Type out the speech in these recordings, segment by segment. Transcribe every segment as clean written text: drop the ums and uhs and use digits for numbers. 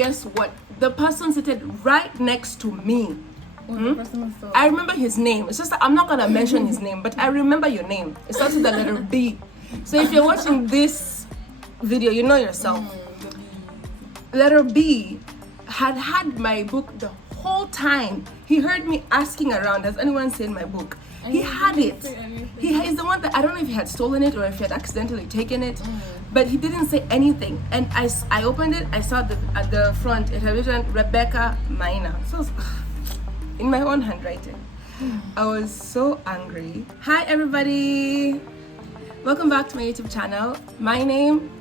guess what? The person seated right next to me. I remember his name. It's just that I'm not gonna mention his name, but I remember your name. It starts with the letter B. So if you're watching this video, you know yourself. Letter B had my book the whole time. He heard me asking around, has anyone seen my book? He had it. He's the one that, I don't know if he had stolen it or if he had accidentally taken it, but he didn't say anything. And I opened it, I saw at the front, it had written Rebecca Maina. So I was, in my own handwriting. I was so angry. Hi everybody! Welcome back to my YouTube channel. My name,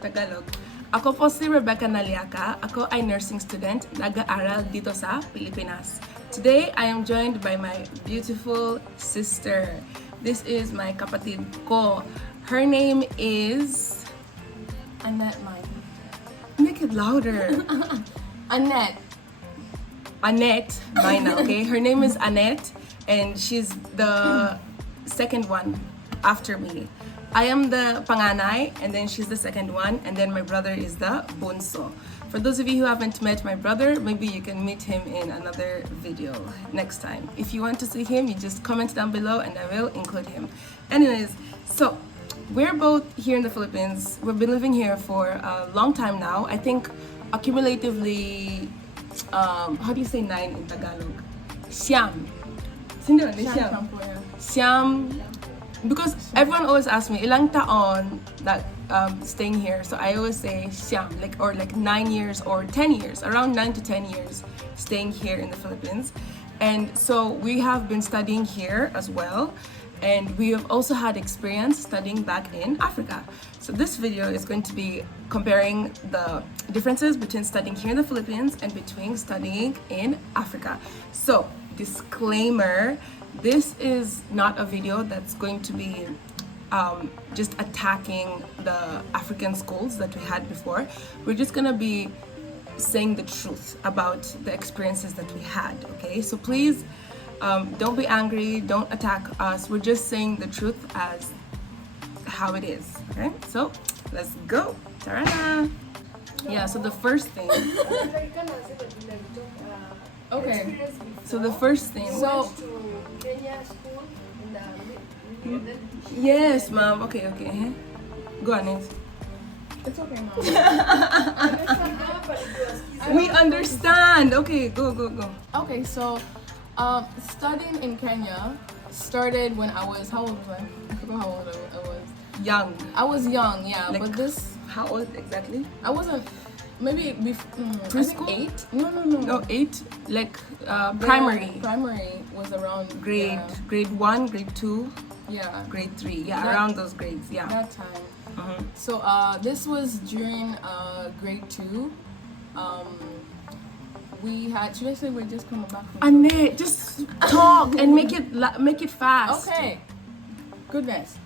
Tagalog. Ako po si Rebecca Naliaca. Ako ay nursing student, nag-aaral dito sa Pilipinas. Today, I am joined by my beautiful sister. This is my kapatid ko. Her name is... Annette Mine. Make it louder. Annette Mina, okay? Her name is Annette, and she's the second one after me. I am the panganay, and then she's the second one, and then my brother is the bunso. For those of you who haven't met my brother, maybe you can meet him in another video next time. If you want to see him, you just comment down below and I will include him. Anyways, so we're both here in the Philippines. We've been living here for a long time now. I think accumulatively, how do you say 9 in Tagalog? Siyam. Siyam. Because everyone always asks me, ilang taon that staying here? So I always say siyam, like 9 years or 10 years, around 9 to 10 years staying here in the Philippines. And so we have been studying here as well. And we have also had experience studying back in Africa. So this video is going to be comparing the differences between studying here in the Philippines and between studying in Africa. So, disclaimer, this is not a video that's going to be just attacking the African schools that we had before. We're just gonna be saying the truth about the experiences that we had, okay? So please, don't be angry, don't attack us. We're just saying the truth as how it is, okay? So, let's go. Ta-ra! Yeah, so the first thing... Okay, so the first thing... So, yes, ma'am. Okay. Go on, it. It's okay, Mom. We understand. Okay, go. Okay, so studying in Kenya started when I was, how old was I? I forgot how old I was. Young. I was young, yeah. Like, but this... How old exactly? I wasn't... Maybe preschool? 8? No, 8? Like primary. Primary was around grade 1, grade 2. Yeah. Grade 3. Yeah, around those grades. Yeah. That time. So this was during grade 2. We had. Should I say we're just coming back from? Annette, just talk and make it fast. Okay. Goodness.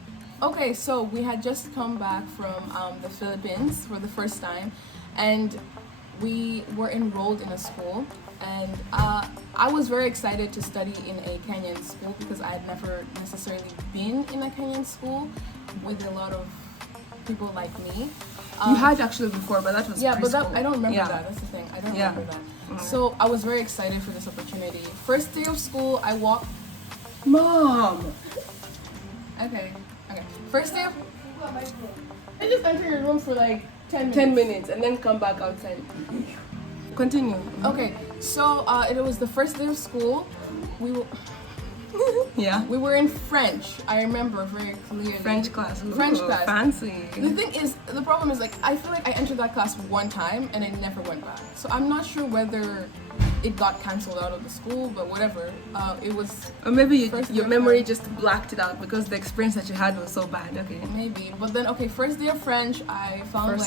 Okay, so we had just come back from the Philippines for the first time. And we were enrolled in a school, and I was very excited to study in a Kenyan school because I had never necessarily been in a Kenyan school with a lot of people like me. You had actually before, but that was preschool. But I don't remember that. That's the thing. I don't remember that. So I was very excited for this opportunity. First day of school, I walked. Mom. Okay. First day of. I just entered your room for like 10 minutes and then come back outside. Continue. Okay, so it was the first day of school. We were we were in French. I remember very clearly. French class. Ooh, French class. Fancy. The problem is, like, I feel like I entered that class one time and I never went back. So I'm not sure whether it got cancelled out of the school, but whatever. It was. Or maybe your memory just blacked it out because the experience that you had was so bad. Okay. Maybe, but then first day of French, I found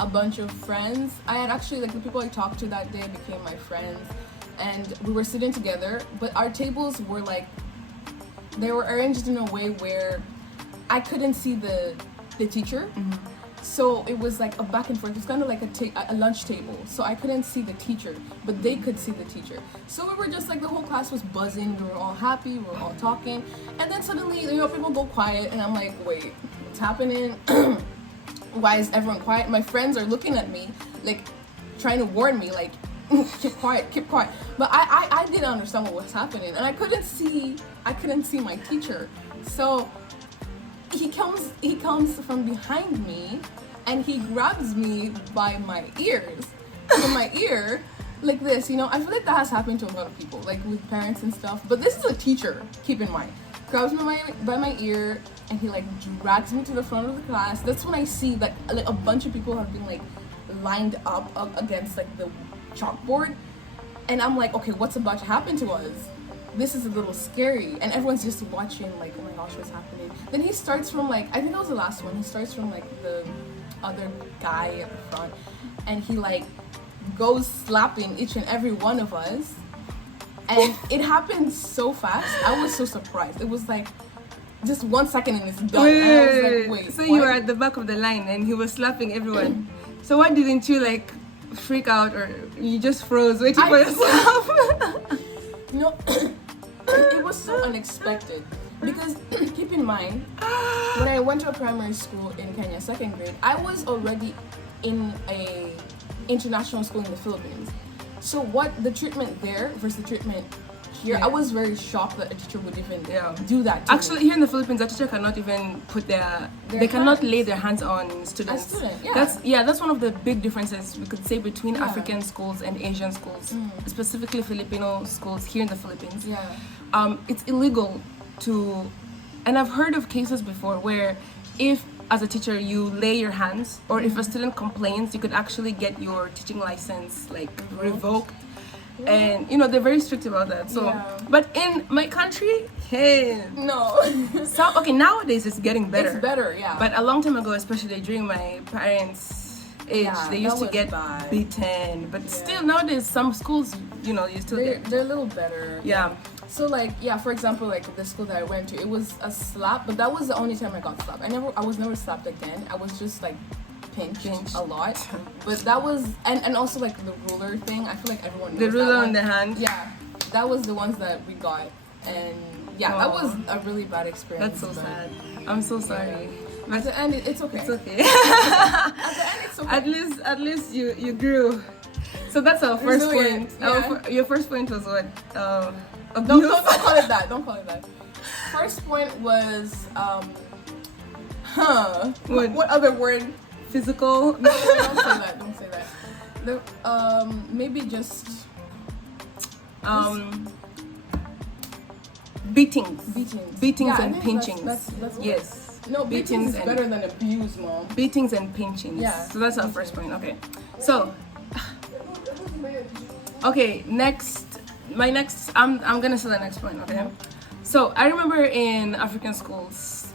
a bunch of friends. I had actually, like, the people I talked to that day became my friends, and we were sitting together. But our tables were like, they were arranged in a way where I couldn't see the teacher. So it was like a back and forth. It was kind of like a lunch table. So I couldn't see the teacher, but they could see the teacher. So we were just like, the whole class was buzzing. We were all happy. We were all talking. And then suddenly, people go quiet. And I'm like, wait, what's happening? Why is everyone quiet? My friends are looking at me like, trying to warn me, like, keep quiet. But I didn't understand what was happening, and I couldn't see my teacher. So he comes from behind me, and he grabs me by my ears, from my ear, like this. You know, I feel like that has happened to a lot of people, like with parents and stuff. But this is a teacher, keep in mind. Grabs me by my ear, and he like drags me to the front of the class. That's when I see like a bunch of people have been like lined up against like the chalkboard, and I'm like, okay, what's about to happen to us? This is a little scary, and everyone's just watching like, oh my gosh, what's happening? Then he starts from like, I think that was the last one. He starts from like the other guy at the front, and he like goes slapping each and every one of us. And it happened so fast. I was so surprised. It was like just 1 second and it's done. Wait, and I was like, wait. So what? you were at the back of the line and he was slapping everyone. So why didn't you like freak out, or you just froze waiting for yourself? No, it was so unexpected. Because keep in mind, when I went to a primary school in Kenya, 2nd grade, I was already in a international school in the Philippines. So what the treatment there versus the treatment here, I was very shocked that a teacher would even do that to Actually, me. here in the Philippines, a teacher cannot even put they cannot lay their hands on students. A student, That's one of the big differences we could say between African schools and Asian schools, specifically Filipino schools here in the Philippines. It's illegal to, and I've heard of cases before where if as a teacher you lay your hands, or if a student complains, you could actually get your teaching license like revoked. And you know, they're very strict about that. So but in my country, hey, no. So okay, nowadays it's getting better. It's better, But a long time ago, especially during my parents' age, they used to get beaten. But still nowadays some schools, you know, you still they're a little better. Yeah. So like, for example, like the school that I went to, it was a slap, but that was the only time I got slapped. I was never slapped again. I was just like pinched a lot. But that was, and also like the ruler thing, I feel like everyone knows the ruler that on the hand. Yeah, that was the ones that we got. And that was a really bad experience. That's so sad. I'm so sorry. But at the end, it's okay. It's okay. At the end, it's okay. At least you grew. So that's our first point. Yeah. Your first point was what? Don't call it that. Don't call it that. First point was what other word? Physical. No, don't say that. The maybe just beatings and pinchings. That's yes. No, beatings is better than abuse, mom. Beatings and pinchings. Yeah. So that's our first point. Okay. So okay, I'm gonna say the next point, okay? So I remember in African schools,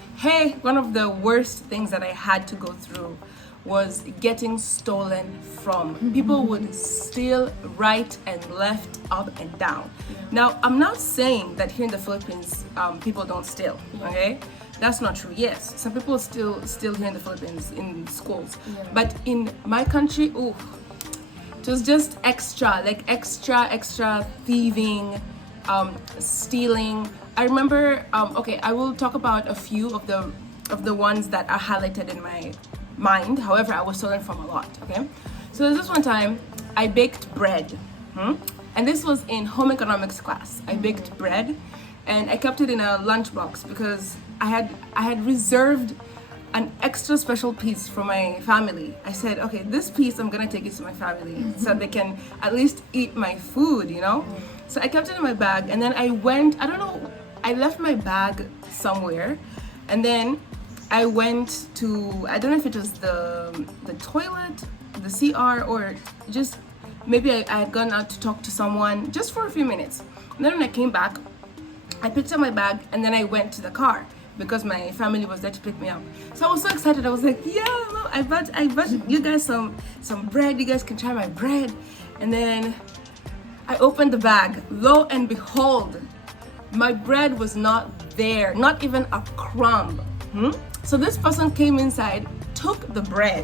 one of the worst things that I had to go through was getting stolen from. People would steal right and left, up and down. Now, I'm not saying that here in the Philippines, people don't steal, okay? That's not true. Yes, some people still steal here in the Philippines in schools. But in my country, it was just extra thieving, stealing. I remember, I will talk about a few of the ones that are highlighted in my mind. However, I was stolen from a lot, okay? So there's this one time, I baked bread, and this was in home economics class. I baked bread, and I kept it in a lunchbox because I had reserved an extra special piece for my family. I said, okay, this piece I'm gonna take it to my family so they can at least eat my food, you know? So I kept it in my bag, and then I left my bag somewhere, and then I went to, I don't know if it was the toilet, the CR, or just maybe I had gone out to talk to someone just for a few minutes. And then when I came back, I picked up my bag, and then I went to the car because my family was there to pick me up. So I was so excited. I was like, yeah, Mom, I bought you guys some bread. You guys can try my bread. And then I opened the bag. Lo and behold, my bread was not there, not even a crumb. So this person came inside, took the bread,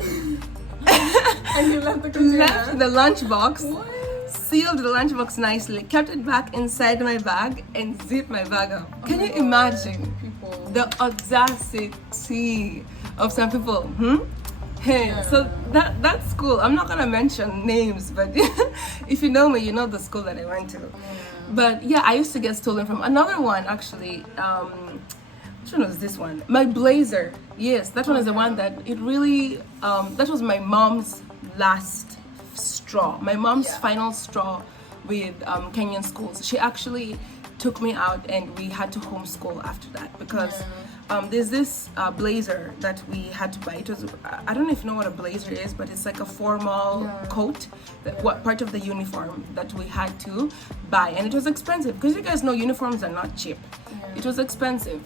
and you left the container. Left the lunchbox, sealed the lunchbox nicely, kept it back inside my bag, and zipped my bag up. Can you imagine people? The audacity of some people? Hey, Yeah. so that school, I'm not gonna mention names, but if you know me, you know the school that I went to. But yeah, I used to get stolen from another one actually. Which one was this one? My blazer. Yes, that one is the one that it really. That was my mom's last straw. My mom's Yeah. final straw with Kenyan schools. She actually took me out, and we had to homeschool after that because. There's this blazer that we had to buy. It was I don't know if you know what a blazer is, but it's like a formal coat, what part of the uniform that we had to buy, and it was expensive because you guys know uniforms are not cheap. It was expensive,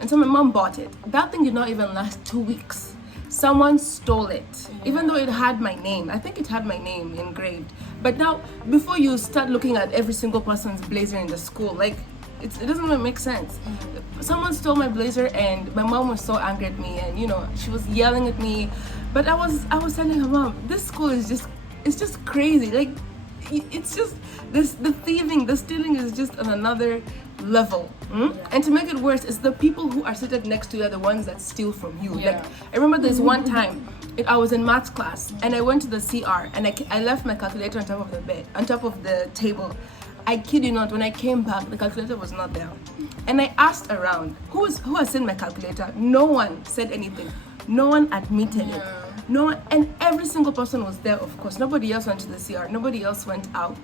and so my mom bought it. That thing did not even last 2 weeks. Someone stole it, even though it had my name. I think it had my name engraved. But now, before you start looking at every single person's blazer in the school, like. It doesn't even make sense. Someone stole my blazer, and my mom was so angry at me, and she was yelling at me. But I was telling her, Mom, this school is just crazy. Like it's just the thieving, the stealing is just on another level. And to make it worse, it's the people who are seated next to you are the ones that steal from you. Like I remember this one time. I was in math class, and I went to the CR, and I left my calculator on top of the bed, on top of the table. I kid you not, when I came back, the calculator was not there. And I asked around, who has seen my calculator? No one said anything. No one admitted it. No one, and every single person was there, of course. Nobody else went to the CR. Nobody else went out.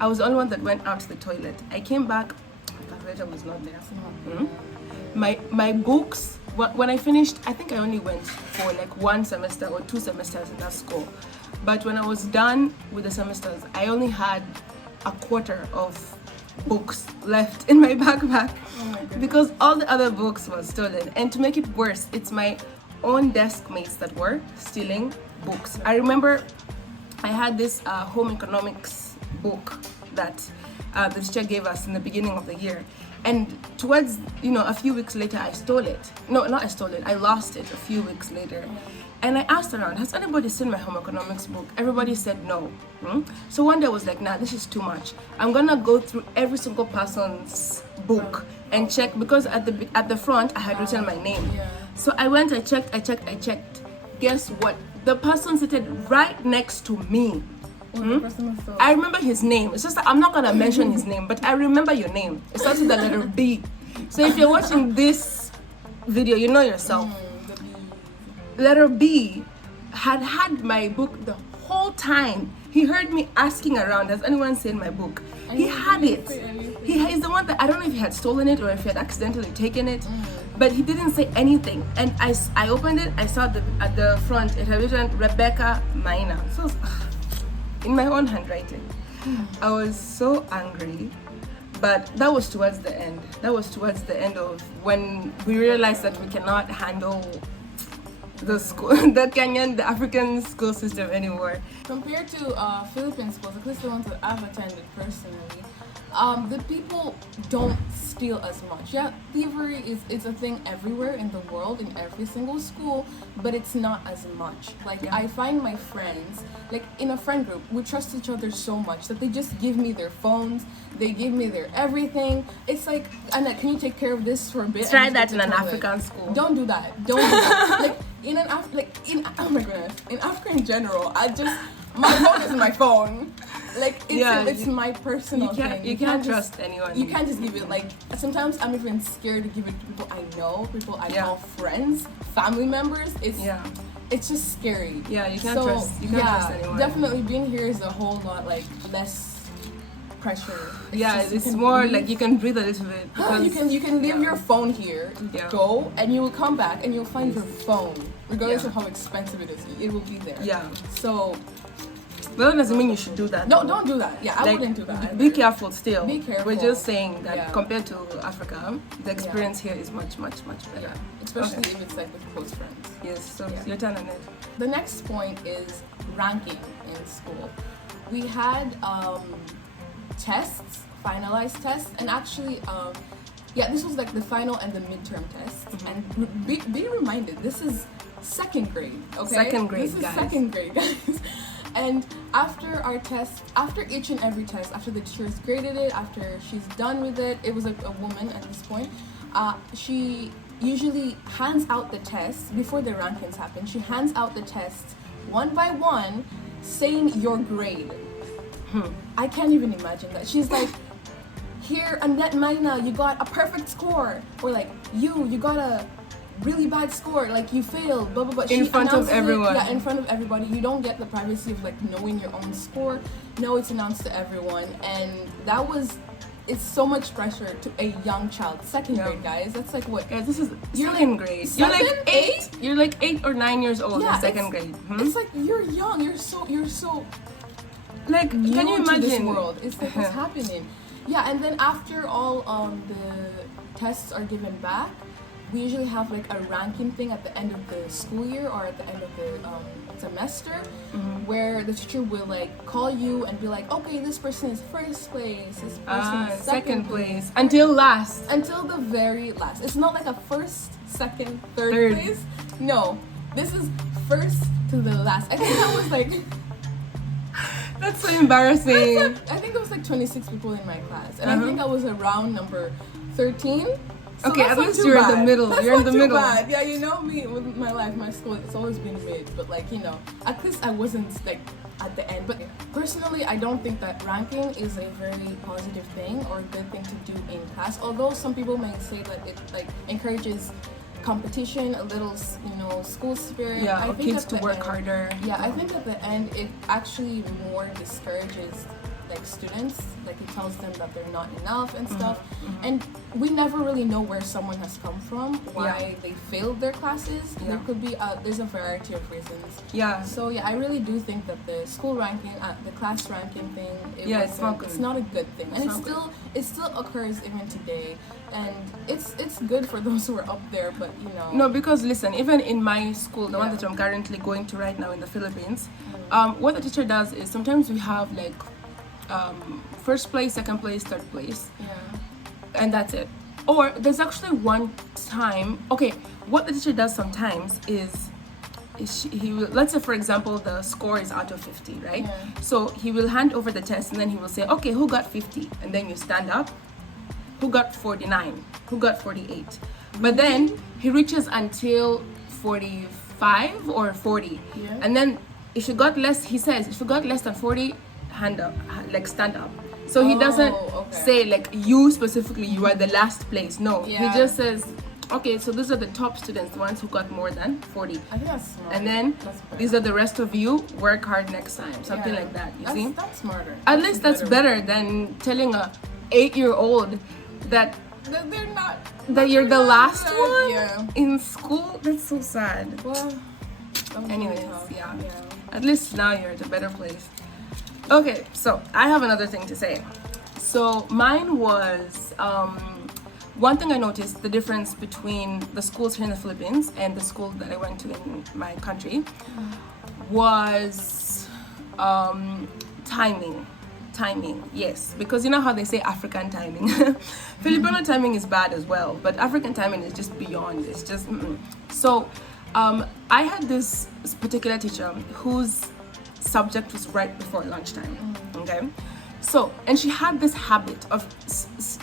I was the only one that went out to the toilet. I came back, the calculator was not there. My books, when I finished, I think I only went for like 1 semester or 2 semesters in that school. But when I was done with the semesters, I only had a quarter of books left in my backpack because all the other books were stolen. And to make it worse, it's my own desk mates that were stealing books. I remember I had this home economics book that the teacher gave us in the beginning of the year, and towards a few weeks later I stole it. No, not I stole it, I lost it a few weeks later. And I asked around, has anybody seen my home economics book? Everybody said no. So one day I was like, nah, this is too much. I'm gonna go through every single person's book and check, because at the front I had written my name. So I went, I checked. Guess what? The person seated right next to me. I remember his name. It's just that I'm not gonna mention his name, but I remember your name. It starts with the letter B. So if you're watching this video, you know yourself. Letter B had my book the whole time. He heard me asking around, has anyone seen my book? He had it. He's the one that, I don't know if he had stolen it or if he had accidentally taken it, but he didn't say anything. And I opened it, I saw at the front, it had written Rebecca Maina. So in my own handwriting. I was so angry. But that was towards the end. That was towards the end of when we realized that we cannot handle the school, the African school system anymore. Compared to Philippine schools, at least the ones that I've attended personally, the people don't steal as much. Yeah, thievery is a thing everywhere in the world, in every single school, but it's not as much. Like I find my friends, like in a friend group, we trust each other so much that they just give me their phones, they give me their everything. It's like, Annette, can you take care of this for a bit? Try that in an African school. Don't do that. Don't do that. Like oh my goodness, in Africa in general, my phone is my phone. Like it's my personal thing. You can't trust anyone. You can't just give it. Like sometimes I'm even scared to give it to people I know, people I call friends, family members. It's just scary. Yeah, you can't trust anyone. Definitely being here is a whole lot like less pressure. It's more like you can breathe a little bit. Because you can leave your phone here, go, and you will come back and you'll find your phone, regardless of how expensive it is. It will be there. Yeah. So. Well, that doesn't mean you should do that. No, don't do that. Yeah, I wouldn't do that either. Be careful still. Be careful. We're just saying that compared to Africa, the experience here is much, much, much better. Yeah. Especially if it's like with close friends. Yes, so your turn, Annette. The next point is ranking in school. We had tests, finalized tests, and actually, this was like the final and the midterm tests. And be reminded, this is second grade, okay? Second grade, This is second grade, guys. And after our test, after each and every test, after the teachers graded it, after she's done with it, it was a woman at this point, she usually hands out the tests before the rankings happen. She hands out the tests one by one, saying your grade. I can't even imagine that. She's like, here, Annette Maina, you got a perfect score. Or like, you got a really bad score, like you failed, blah blah blah. In front of everyone. Yeah, in front of everybody. You don't get the privacy of like knowing your own score. No, it's announced to everyone, and it's so much pressure to a young child. Second grade, guys. That's like what? Guys, this is second grade. You're like eight. You're like 8 or 9 years old in second grade. It's like you're young. You're so like, can you imagine this world? It's like what's happening. Yeah, and then after all the tests are given back, we usually have like a ranking thing at the end of the school year or at the end of the semester, where the teacher will like call you and be like, okay, this person is first place, this person is second place, until the very last. It's not like a first, second, third place. No, this is first to the last. I think that was like that's so embarrassing. I think there was like 26 people in my class, and I think I was around number 13. So okay, at least you're in the middle. You're in the middle. Bad. Yeah, you know me with my life, my school, it's always been mid. But like, you know, at least I wasn't like at the end. But personally, I don't think that ranking is a very positive thing or a good thing to do in class. Although some people might say that it like encourages competition, a little, you know, school spirit. Yeah, I think kids to work harder. Yeah, I think at the end it actually more discourages like students, like it tells them that they're not enough and stuff, and we never really know where someone has come from, why they failed their classes. There could be there's a variety of reasons. So I really do think that the school ranking, the class ranking thing, it's not a good thing, and it still occurs even today, and it's good for those who are up there, but you know. No, because listen, even in my school, the one that I'm currently going to right now in the Philippines, what the teacher does is sometimes we have like first place, second place, third place, and that's it. Or there's actually one time, okay, what the teacher does sometimes is he will, let's say for example the score is out of 50, right? So he will hand over the test and then he will say, okay, who got 50? And then you stand up, who got 49, who got 48. But then he reaches until 45 or 40, and then if you got less, he says, if you got less than 40, hand up, like stand up. So he doesn't say like you specifically, you are the last place. No, he just says, okay, so these are the top students, the ones who got more than 40. I think that's smart. And then these are the rest of you, work hard next time, something like that. You see? That's smarter. At least that's better than telling a 8-year-old that they're not, that you're the last one in school. That's so sad. Well, anyways, at least now you're at a better place. Okay, so I have another thing to say. So mine was one thing I noticed, the difference between the schools here in the Philippines and the school that I went to in my country was timing. Yes, because you know how they say African timing. Filipino timing is bad as well, but African timing is just beyond. It's just So I had this particular teacher whose subject was right before lunchtime. Okay, so and she had this habit of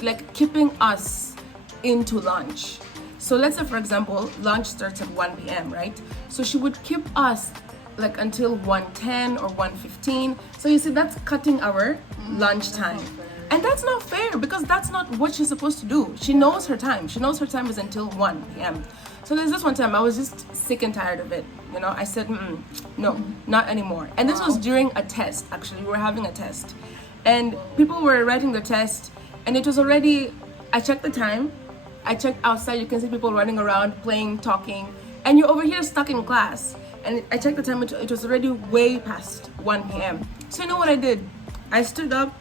like keeping us into lunch. So let's say for example lunch starts at 1 p.m. right? So she would keep us like until 1:10 or 1:15. So you see, that's cutting our lunchtime. And that's not fair because that's not what she's supposed to do. She knows her time. She knows her time is until 1 p.m. So there's this one time I was just sick and tired of it. You know, I said, no, not anymore. And this was during a test, actually. We were having a test. And people were writing the test. And it was already, I checked the time. I checked outside. You can see people running around, playing, talking. And you're over here stuck in class. And I checked the time. It was already way past 1 p.m. So you know what I did? I stood up,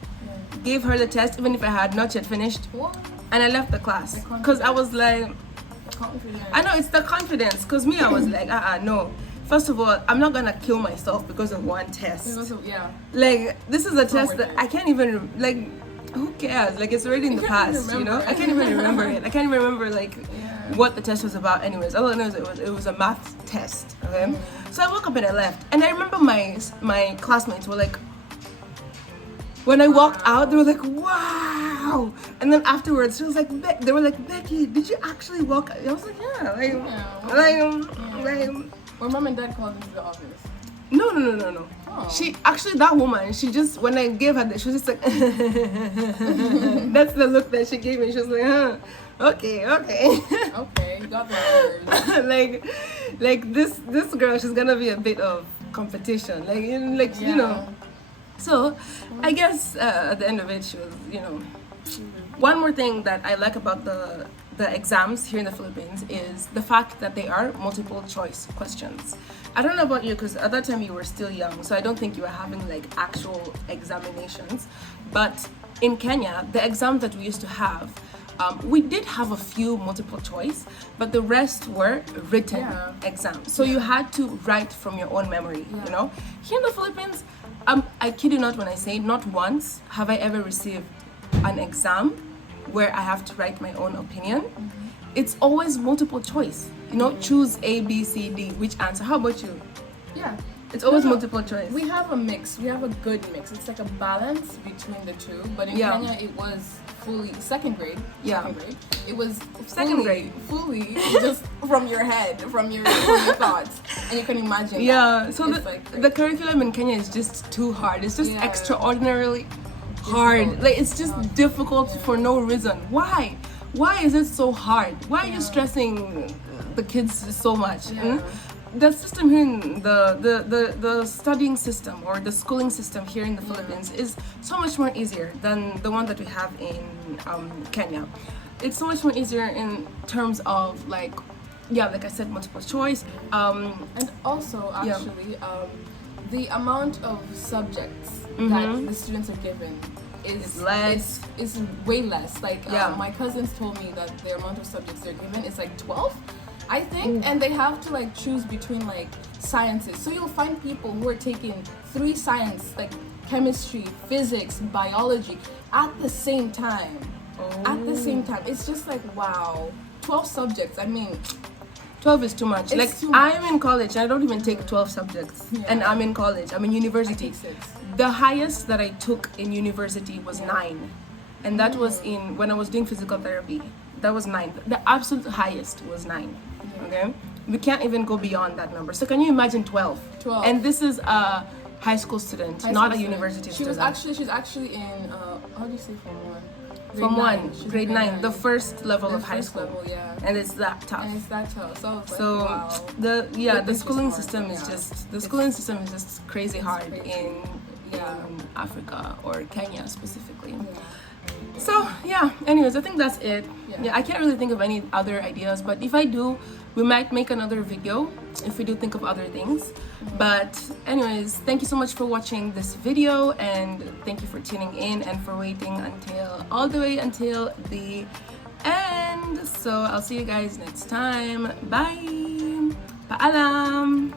gave her the test, even if I had not yet finished. And I left the class. Because I was like, I know, it's the confidence. Because me, I was like, no. First of all, I'm not gonna kill myself because of one test. Like, this is a test that I can't even, like, who cares? Like, it's already in the past, you know? I can't even remember it. I can't even remember, like, what the test was about anyways. All I know is it was a math test, okay? So I woke up and I left. And I remember my classmates were like, when I walked out, they were like, wow! wow. And then afterwards, she was like, they were like, Becky, did you actually walk? I was like, yeah, Or mom and dad called into the office. No. Oh. She actually, that woman, she just, when I gave her that, she was just like, that's the look that she gave me. She was like, huh, okay. Okay, you got the words. like this girl, she's gonna be a bit of competition, you know. So, I guess at the end of it, she was, you know. One more thing that I like about the exams here in the Philippines is the fact that they are multiple choice questions. I don't know about you because at that time you were still young, so I don't think you were having like actual examinations. But in Kenya, the exams that we used to have, we did have a few multiple choice, but the rest were written exams. So you had to write from your own memory, you know? Here in the Philippines, I kid you not when I say not once have I ever received an exam where I have to write my own opinion. It's always multiple choice. You know, choose A, B, C, D, which answer. How about you? Yeah. It's always multiple choice. We have a mix. We have a good mix. It's like a balance between the two. But in Kenya, it was fully second grade. It was second grade. Fully just from your head, from your thoughts, and you can imagine. Yeah. So the curriculum in Kenya is just too hard. It's just extraordinarily hard. Like it's just difficult for no reason. Why? Why is it so hard? Why are you stressing the kids so much? The system here in the studying system or the schooling system here in the Philippines is so much more easier than the one that we have in Kenya. It's so much more easier in terms of like I said, multiple choice. And also actually the amount of subjects that the students are given is less. Is way less. Like my cousins told me that the amount of subjects they're given is like 12, I think, and they have to like choose between like sciences. So you'll find people who are taking 3 science, like chemistry, physics, biology, at the same time. At the same time, it's just like wow, 12 subjects. I mean, 12 is too much. I'm in college. I don't even take 12 subjects, and I'm in college. I'm in university. I take 6. The highest that I took in university was 9, and that was when I was doing physical therapy. That was 9. The absolute highest was 9. Okay, we can't even go beyond that number. So can you imagine 12? 12. And this is a high school student, not a university student. She's actually in how do you say Form 1, grade 9, the first level of high school. And it's that tough. So wow. The schooling system is just crazy hard in Africa or Kenya specifically. So anyways, I think that's it. I can't really think of any other ideas, but if I do, we might make another video if we do think of other things. But anyways, thank you so much for watching this video, and thank you for tuning in and for waiting all the way until the end. So I'll see you guys next time. Bye. Paalam.